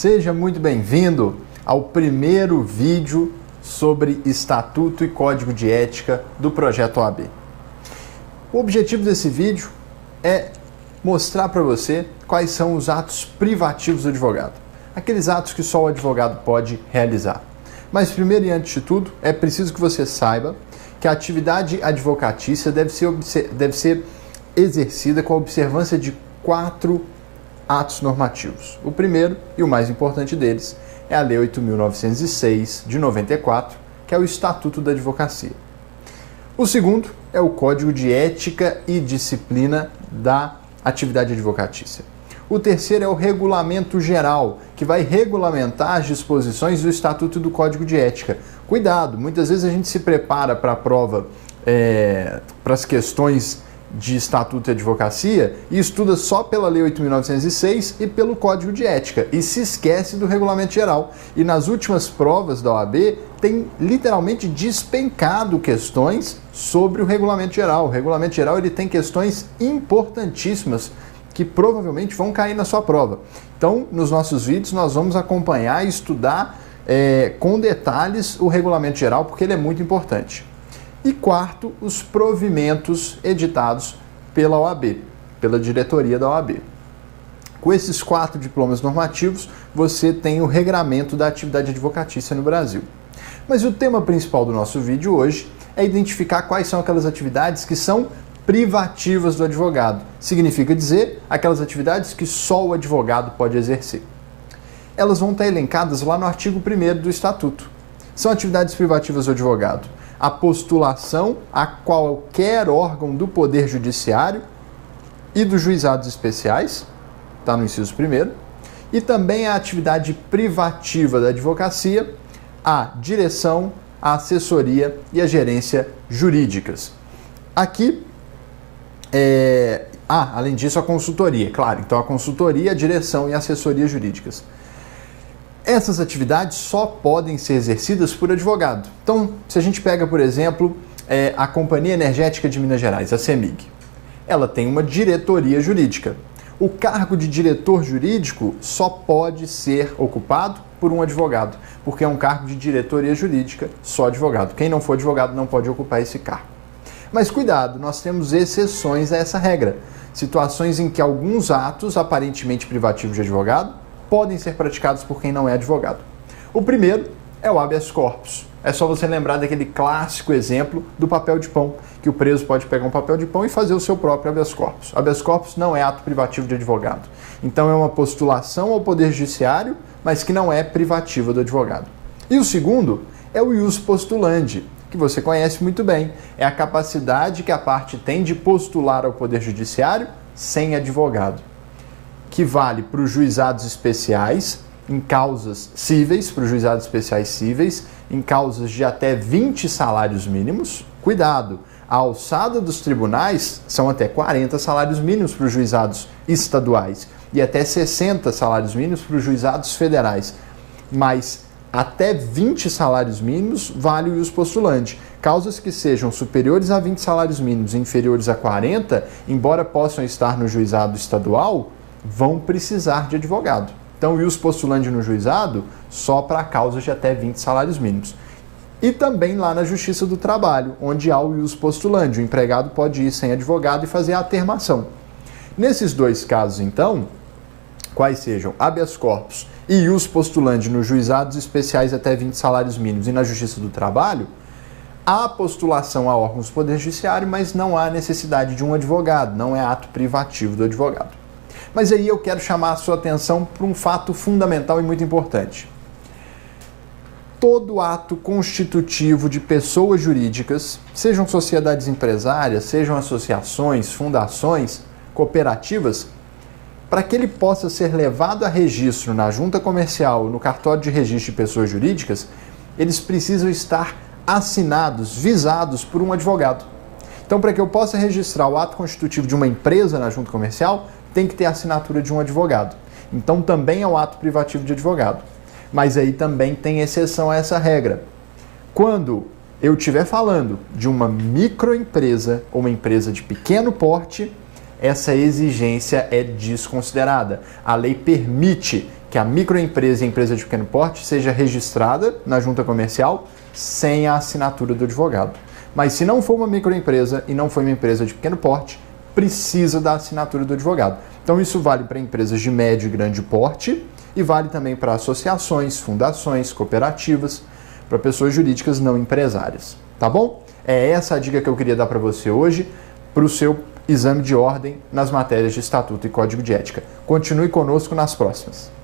Seja muito bem-vindo ao primeiro vídeo sobre Estatuto e Código de Ética do Projeto OAB. O objetivo desse vídeo é mostrar para você quais são os atos privativos do advogado, aqueles atos que só o advogado pode realizar. Mas primeiro e antes de tudo, é preciso que você saiba que a atividade advocatícia deve ser exercida com a observância de 4 atos normativos. O primeiro e o mais importante deles é a Lei 8.906 de 94, que é o Estatuto da Advocacia. O segundo é o Código de Ética e Disciplina da Atividade Advocatícia. O terceiro é o Regulamento Geral, que vai regulamentar as disposições do Estatuto e do Código de Ética. Cuidado, muitas vezes a gente se prepara para a prova, para as questões de Estatuto e Advocacia e estuda só pela Lei 8.906 e pelo Código de Ética e se esquece do Regulamento Geral. E nas últimas provas da OAB tem literalmente despencado questões sobre o Regulamento Geral. O Regulamento Geral ele tem questões importantíssimas que provavelmente vão cair na sua prova. Então, nos nossos vídeos nós vamos acompanhar e estudar com detalhes o Regulamento Geral porque ele é muito importante. E quarto, os provimentos editados pela OAB, pela diretoria da OAB. Com esses 4 diplomas normativos, você tem o regramento da atividade advocatícia no Brasil. Mas o tema principal do nosso vídeo hoje é identificar quais são aquelas atividades que são privativas do advogado. Significa dizer, aquelas atividades que só o advogado pode exercer. Elas vão estar elencadas lá no artigo 1º do Estatuto. São atividades privativas do advogado: a postulação a qualquer órgão do Poder Judiciário e dos juizados especiais, está no inciso 1º, e também a atividade privativa da advocacia, a direção, a assessoria e a gerência jurídicas. Aqui, além disso, a consultoria, claro. Então, a consultoria, a direção e a assessoria jurídicas. Essas atividades só podem ser exercidas por advogado. Então, se a gente pega, por exemplo, a Companhia Energética de Minas Gerais, a CEMIG, ela tem uma diretoria jurídica. O cargo de diretor jurídico só pode ser ocupado por um advogado, porque é um cargo de diretoria jurídica, só advogado. Quem não for advogado não pode ocupar esse cargo. Mas cuidado, nós temos exceções a essa regra. Situações em que alguns atos aparentemente privativos de advogado podem ser praticados por quem não é advogado. O primeiro é o habeas corpus. É só você lembrar daquele clássico exemplo do papel de pão, que o preso pode pegar um papel de pão e fazer o seu próprio habeas corpus. Habeas corpus não é ato privativo de advogado. Então é uma postulação ao Poder Judiciário, mas que não é privativa do advogado. E o segundo é o ius postulandi, que você conhece muito bem. É a capacidade que a parte tem de postular ao Poder Judiciário sem advogado, que vale para os juizados especiais, em causas cíveis, para os juizados especiais cíveis, em causas de até 20 salários mínimos. Cuidado, a alçada dos tribunais são até 40 salários mínimos para os juizados estaduais e até 60 salários mínimos para os juizados federais. Mas até 20 salários mínimos vale o ius postulandi. Causas que sejam superiores a 20 salários mínimos e inferiores a 40, embora possam estar no juizado estadual, vão precisar de advogado. Então, o ius postulandi no juizado só para causas de até 20 salários mínimos. E também lá na Justiça do Trabalho, onde há o ius postulandi. O empregado pode ir sem advogado e fazer a atermação. Nesses dois casos, então, quais sejam habeas corpus e ius postulandi nos juizados especiais até 20 salários mínimos e na Justiça do Trabalho, há postulação a órgãos do Poder Judiciário, mas não há necessidade de um advogado, não é ato privativo do advogado. Mas aí eu quero chamar a sua atenção para um fato fundamental e muito importante. Todo ato constitutivo de pessoas jurídicas, sejam sociedades empresárias, sejam associações, fundações, cooperativas, para que ele possa ser levado a registro na junta comercial ou no cartório de registro de pessoas jurídicas, eles precisam estar assinados, visados por um advogado. Então, para que eu possa registrar o ato constitutivo de uma empresa na junta comercial, tem que ter a assinatura de um advogado. Então, também é um ato privativo de advogado. Mas aí também tem exceção a essa regra. Quando eu estiver falando de uma microempresa ou uma empresa de pequeno porte, essa exigência é desconsiderada. A lei permite que a microempresa e a empresa de pequeno porte seja registrada na junta comercial sem a assinatura do advogado. Mas se não for uma microempresa e não for uma empresa de pequeno porte, precisa da assinatura do advogado. Então isso vale para empresas de médio e grande porte e vale também para associações, fundações, cooperativas, para pessoas jurídicas não empresárias. Tá bom? É essa a dica que eu queria dar para você hoje, para o seu exame de ordem nas matérias de Estatuto e Código de Ética. Continue conosco nas próximas.